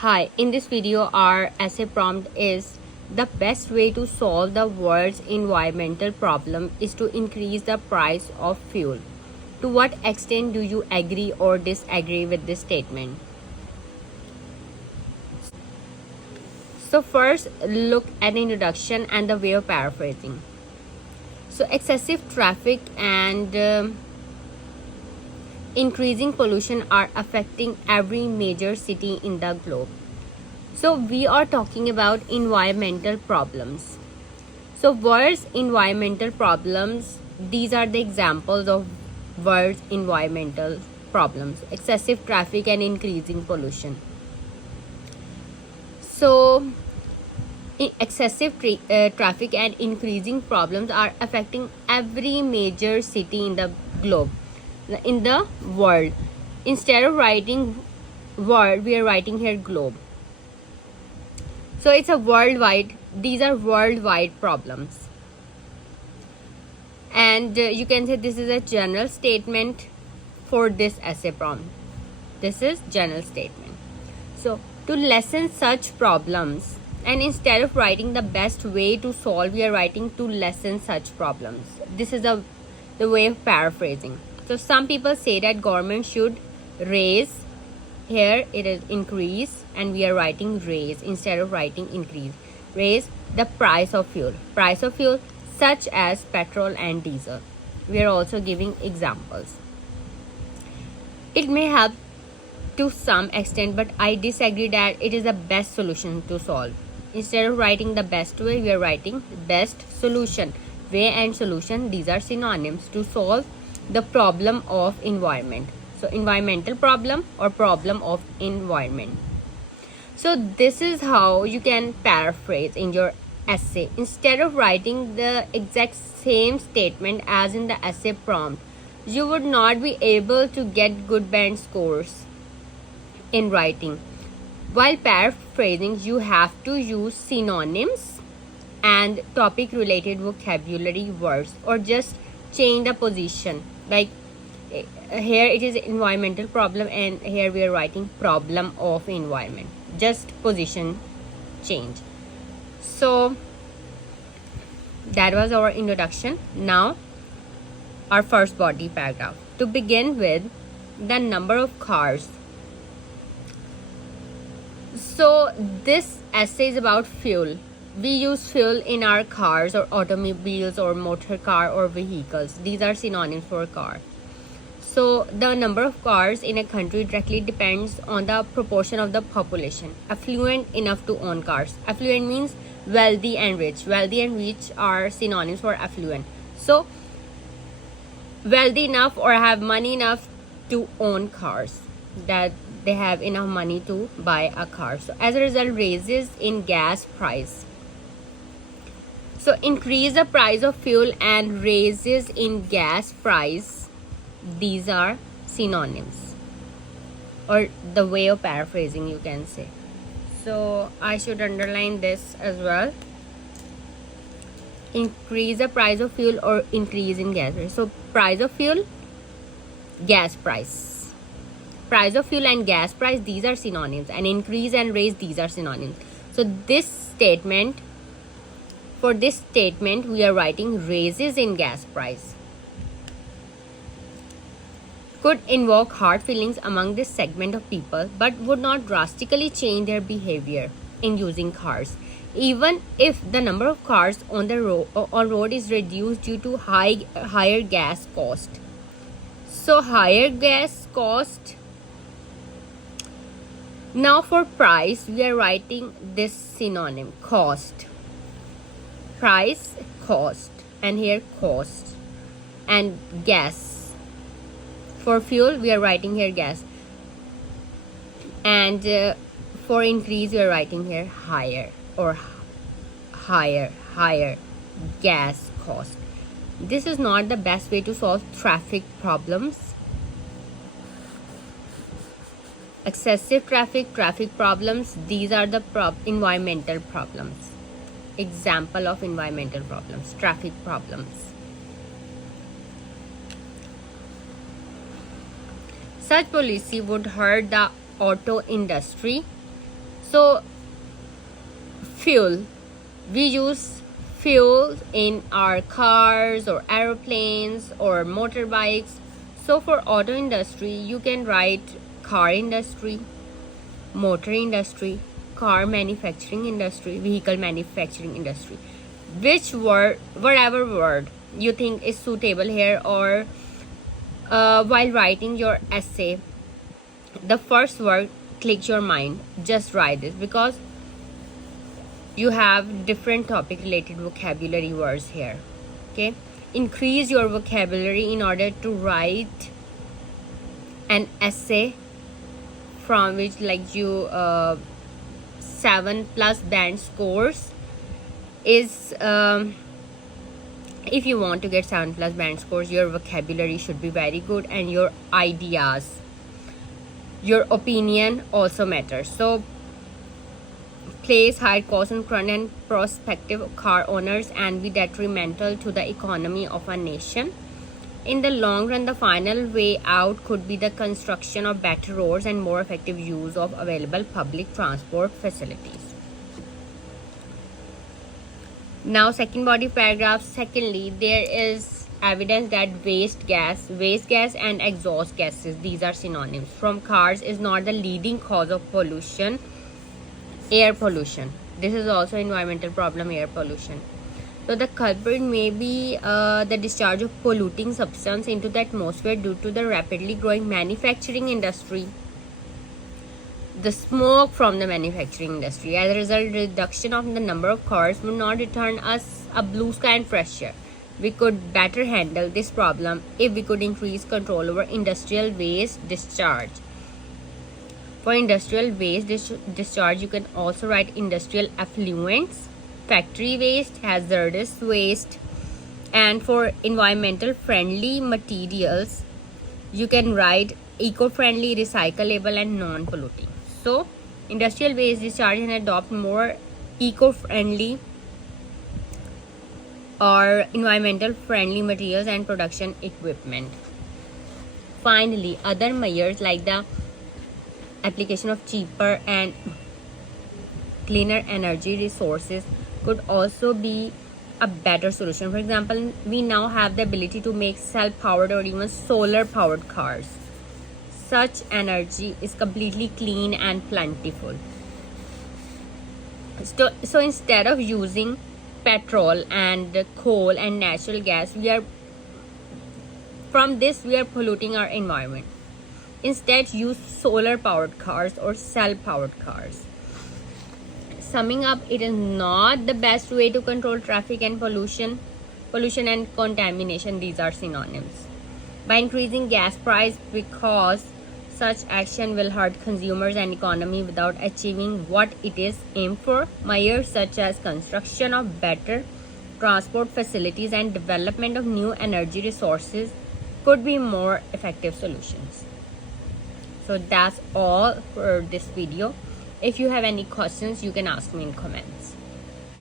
Hi, in this video our essay prompt is the best way to solve the world's environmental problem is to increase the price of fuel. To what extent do you agree or disagree with this statement? So first look at introduction and the way of paraphrasing. So excessive traffic and increasing pollution are affecting every major city in the globe. So we are talking about environmental problems. So world's environmental problems, these are the examples of world's environmental problems: excessive traffic and increasing pollution. So traffic and increasing problems are affecting every major city in the globe, in the world. Instead of writing world, we are writing here globe. So it's a worldwide, these are worldwide problems. And you can say this is a general statement for this essay prompt. This is general statement. So to lessen such problems, and instead of writing the best way to solve, we are writing to lessen such problems. This is the way of paraphrasing. So some people say that government should raise, here it is increase, and we are writing raise instead of writing increase. Raise the price of fuel. Price of fuel such as petrol and diesel. We are also giving examples. It may help to some extent, but I disagree that it is the best solution to solve. Instead of writing the best way, we are writing best solution. Way and solution, these are synonyms to solve the problem of environment. So environmental problem or problem of environment. So this is how you can paraphrase in your essay. Instead of writing the exact same statement as in the essay prompt, you would not be able to get good band scores in writing. While paraphrasing, you have to use synonyms and topic related vocabulary words, or just change the position. Like here it is environmental problem, and here we are writing problem of environment. Just position change. So that was our introduction. Now our first body paragraph. To begin with, the number of cars. So this essay is about fuel. We use fuel in our cars or automobiles or motor car or vehicles. These are synonyms for car. So the number of cars in a country directly depends on the proportion of the population affluent enough to own cars. Affluent means wealthy and rich. Wealthy and rich are synonyms for affluent. So wealthy enough or have money enough to own cars, that they have enough money to buy a car. So as a result, raises in gas price. So increase the price of fuel and raises in gas price, these are synonyms, or the way of paraphrasing, you can say. So I should underline this as well. Increase the price of fuel or increase in gas price. So price of fuel, gas price. Price of fuel and gas price, these are synonyms, and increase and raise, these are synonyms. So this statement, for this statement we are writing raises in gas price. Could invoke hard feelings among this segment of people, but would not drastically change their behavior in using cars, even if the number of cars on the road is reduced due to higher gas cost. So higher gas cost. Now for price, we are writing this synonym, cost. Price, cost, and here cost. And gas. For fuel, we are writing here gas. And for increase, we are writing here higher, or higher gas cost. This is not the best way to solve traffic problems. Excessive traffic problems, these are the environmental problems. Example of environmental problems, traffic problems. Such policy would hurt the auto industry So fuel, we use fuel in our cars or aeroplanes or motorbikes. So for auto industry, you can write car industry, motor industry, car manufacturing industry, vehicle manufacturing industry. Which word, whatever word you think is suitable here, or while writing your essay, the first word clicks your mind, just write this, because you have different topic related vocabulary words here. Okay, increase your vocabulary in order to write an essay from which like you 7+ band scores is if you want to get 7+ band scores, your vocabulary should be very good, and your ideas, your opinion also matters. So place high cost on current and prospective car owners and be detrimental to the economy of a nation. In the long run, the final way out could be the construction of better roads and more effective use of available public transport facilities. Now, second body paragraph. Secondly, there is evidence that waste gas and exhaust gases, these are synonyms, from cars is not the leading cause of pollution. Air pollution, this is also environmental problem, air pollution. So the culprit may be the discharge of polluting substance into the atmosphere due to the rapidly growing manufacturing industry. The smoke from the manufacturing industry. As a result, reduction of the number of cars would not return us a blue sky and fresh air. We could better handle this problem if we could increase control over industrial waste discharge. For industrial waste discharge, you can also write industrial effluents, factory waste, hazardous waste. And for environmental friendly materials, you can write eco-friendly, recyclable and non-polluting. So industrial waste discharge and adopt more eco-friendly or environmental friendly materials and production equipment. Finally, other measures like the application of cheaper and cleaner energy resources could also be a better solution. For example, we now have the ability to make self-powered or even solar-powered cars. Such energy is completely clean and plentiful. So instead of using petrol and coal and natural gas, we are polluting our environment. Instead, use solar-powered cars or cell-powered cars. Summing up, it is not the best way to control traffic and pollution and contamination, these are synonyms. By increasing gas price, because such action will hurt consumers and economy without achieving what it is aimed for. Measures such as construction of better transport facilities and development of new energy resources could be more effective solutions. So that's all for this video. If you have any questions, you can ask me in comments.